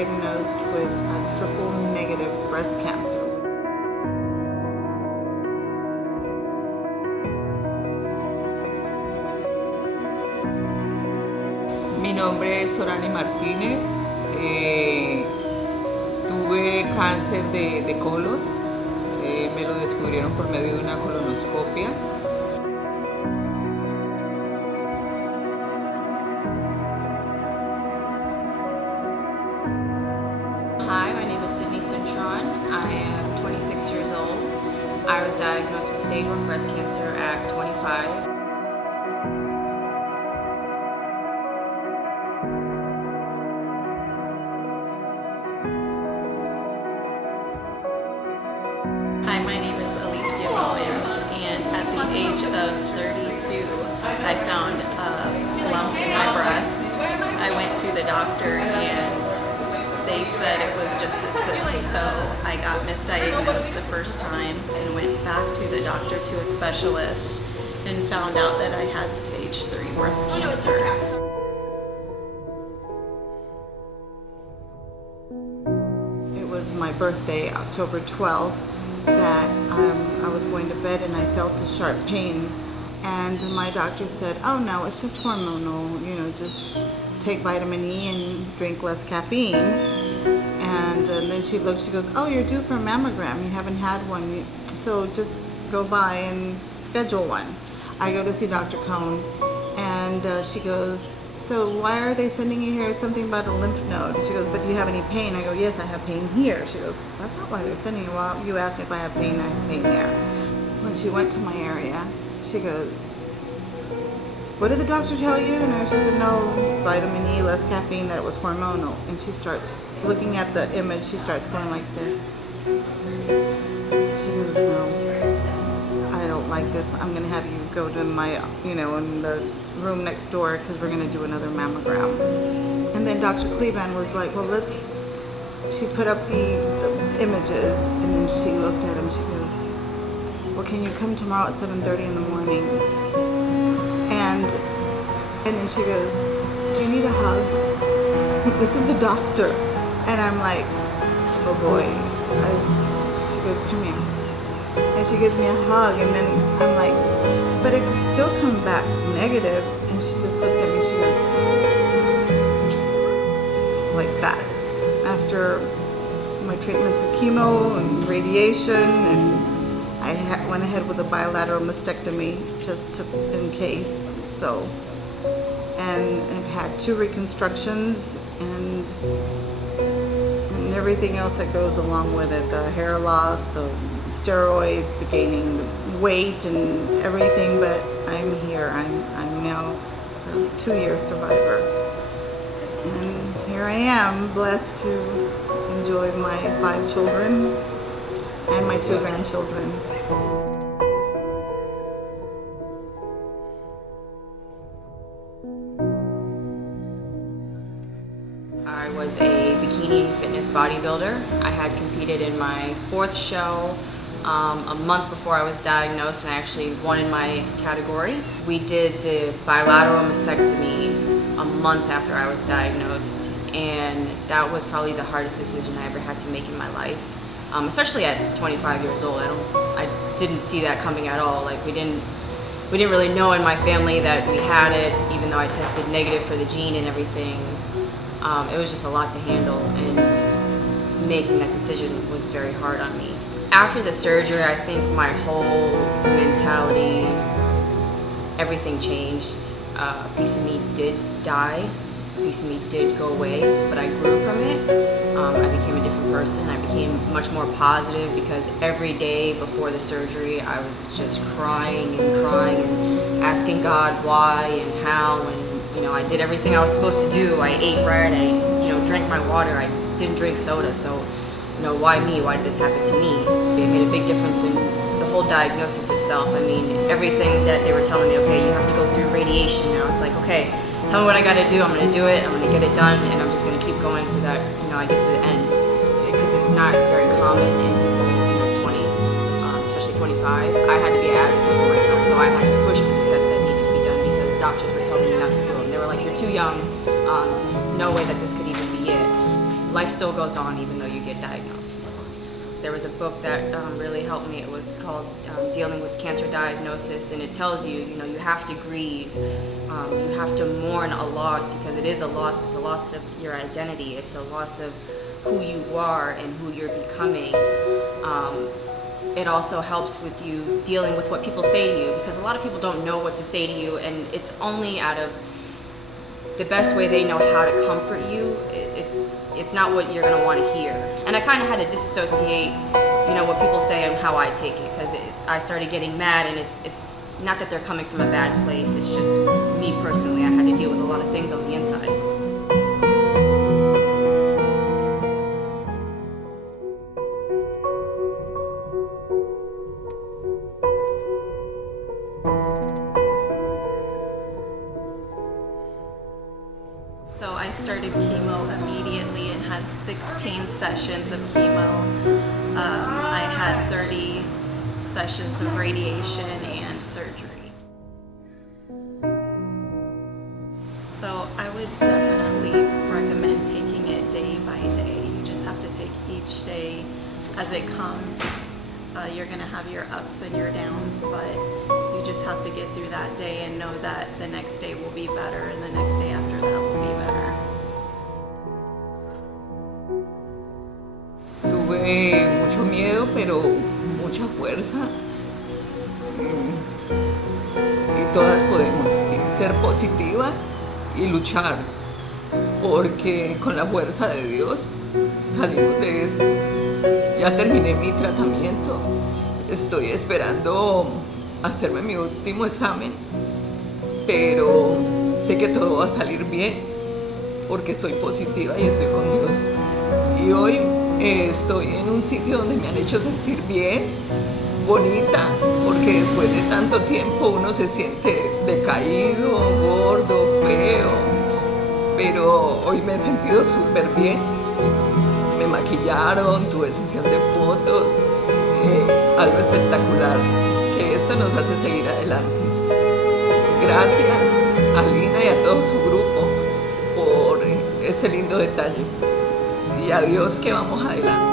diagnosed with triple negative breast cancer. Mi nombre es Sorani Martínez. Tuve cáncer de colon. Me lo descubrieron por medio de una colonoscopia. Hi, my name is Sydney Cintron. I am 26 years old. I was diagnosed with stage 1 breast cancer at 25. Hi, my name is Lucie, and at the age of 32, I found a lump in my breast. I went to the doctor and they said it was just a cyst, so I got misdiagnosed the first time and went back to the doctor, to a specialist, and found out that I had stage 3 breast cancer. It was my birthday, October 12th, that I was going to bed and I felt a sharp pain, and my doctor said, oh no, it's just hormonal, you know, just take vitamin E and drink less caffeine. And then she looked, she goes, oh, you're due for a mammogram, you haven't had one, so just go by and schedule one. I go to see Dr. Cohn, and she goes, so why are they sending you here? It's something about a lymph node. And she goes, but do you have any pain? I go, yes, I have pain here. She goes, that's not why they're sending you. Well, you asked me if I have pain, I have pain there. When she went to my area, she goes, what did the doctor tell you? And she said, no, vitamin E, less caffeine, that it was hormonal. And she starts looking at the image, she starts going like this. She goes, no, I don't like this. I'm gonna have you go to my, you know, in the room next door, because we're gonna do another mammogram. And then Dr. Cleveland was like, well, she put up the images, and then she looked at him, she goes, well, can you come tomorrow at 7:30 in the morning? And then she goes, do you need a hug? This is the doctor. And I'm like, oh boy. She goes, come here. And she gives me a hug, and then I'm like, but it could still come back negative. And she just looked at me, she goes, like that. After my treatments of chemo and radiation, and I went ahead with a bilateral mastectomy just in case. So, and I've had 2 reconstructions and everything else that goes along with it, the hair loss, the steroids, the gaining the weight and everything, but I'm here. I'm now a 2-year survivor. And here I am, blessed to enjoy my 5 children and my 2 grandchildren. I was a bikini fitness bodybuilder. I had competed in my 4th show a month before I was diagnosed, and I actually won in my category. We did the bilateral mastectomy a month after I was diagnosed, and that was probably the hardest decision I ever had to make in my life, especially at 25 years old. I didn't see that coming at all. Like we didn't really know in my family that we had it, even though I tested negative for the gene and everything. It was just a lot to handle, and making that decision was very hard on me. After the surgery, I think my whole mentality, everything changed. A piece of me did die, a piece of me did go away, but I grew from it. I became a different person. I became much more positive, because every day before the surgery, I was just crying and asking God why and how, and you know, I did everything I was supposed to do. I ate right, I drank my water, I didn't drink soda, so why me? Why did this happen to me? It made a big difference in the whole diagnosis itself. I mean, everything that they were telling me, okay, you have to go through radiation now. It's like, okay, tell me what I gotta do, I'm gonna do it, I'm gonna get it done, and I'm just gonna keep going so that, I get to the end. Because it's not very common in your 20s, especially 25. I had to be an advocate for myself, so I had to push for the tests that needed to be done, because doctors were telling me not to do them. They were like, you're too young, there's no way that this could even be it. life still goes on even though you get diagnosed. There was a book that really helped me. It was called Dealing with Cancer Diagnosis, and it tells you, you know, you have to grieve, you have to mourn a loss, because it is a loss. It's a loss of your identity. It's a loss of who you are and who you're becoming. It also helps with you dealing with what people say to you, because a lot of people don't know what to say to you, and it's only out of the best way they know how to comfort you. It's not what you're gonna want to hear. And I kind of had to disassociate, you know, what people say and how I take it, because I started getting mad, and it's not that they're coming from a bad place, it's just me personally. I had to deal with a lot of things on the inside. So I started chemo immediately and had 16 sessions of chemo. I had 30 sessions of radiation and surgery. So I would definitely recommend taking it day by day. You just have to take each day as it comes. You're gonna have your ups and your downs, but you just have to get through that day and know that the next day will be better and the next day after that will be better. Tuve mucho miedo, pero mucha fuerza. Y todas podemos ser positivas y luchar, porque con la fuerza de Dios salimos de esto. Ya terminé mi tratamiento, estoy esperando hacerme mi último examen, pero sé que todo va a salir bien porque soy positiva y estoy con Dios. Y hoy estoy en un sitio donde me han hecho sentir bien, bonita, porque después de tanto tiempo uno se siente decaído, gordo, feo, pero hoy me he sentido súper bien. Me maquillaron, tuve sesión de fotos, algo espectacular, que esto nos hace seguir adelante. Gracias a Lina y a todo su grupo por ese lindo detalle, y a Dios que vamos adelante.